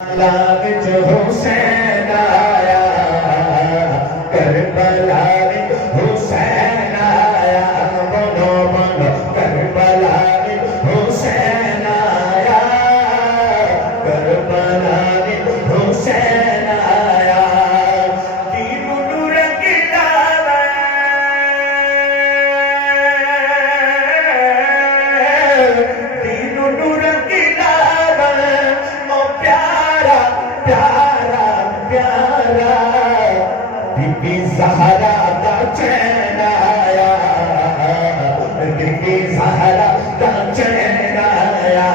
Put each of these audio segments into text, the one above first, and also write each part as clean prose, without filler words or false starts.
وچ حسین آیا، کربلا وچ حسین آیا، بولو بولو کربلا وچ حسین آیا، کربلا وچ حسین آیا، دین نور کتاباں دین نور کتاباں او پیارا پیارا پیارا بی بی زہرا دا چین آیا، بی بی زہرا دا چین آیا،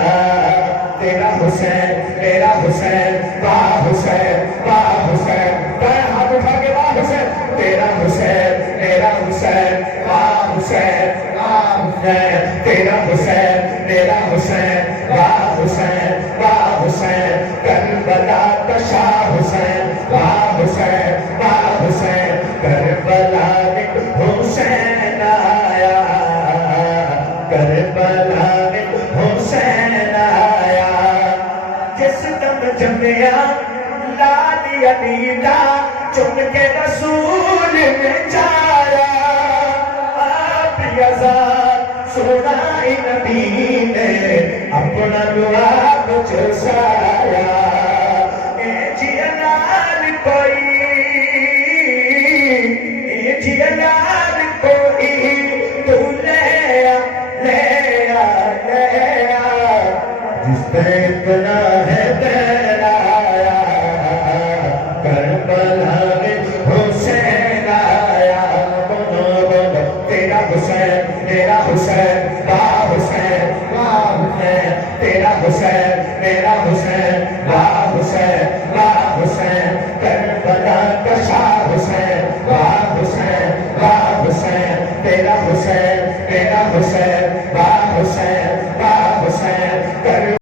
تیرا حسین میرا حسین واہ حسین واہ حسین، ہاتھ اٹھا کے واہ حسین، تیرا حسین میرا حسین واہ حسین واہ حسین، تیرا حسین میرا حسین واہ حسین واہ حسین، کربلا کا شاہ حسین واہ حسین واہ حسین، کربلا میں حسین آیا، کربلا میں حسین آیا، جس دم جمیا لالی علی دا چن کے رسول میں جایا، آپ یزاد سنائی نبی نے اپنا لعاب چسایا، اے جی انال کوئی اے جی انال کوئی تو لے آ لے آ لے آ، جس پہ اتنا ہے تیرا آیا، کربلا میں حسین آیا، بولو بولو تیرا حسین میرا حسین واہ حسین واہ حسین، تیرا حسین میرا حسین واہ حسین واہ حسین، کربلا کا شاہ حسین واہ حسین واہ حسین، تیرا حسین میرا حسین واہ حسین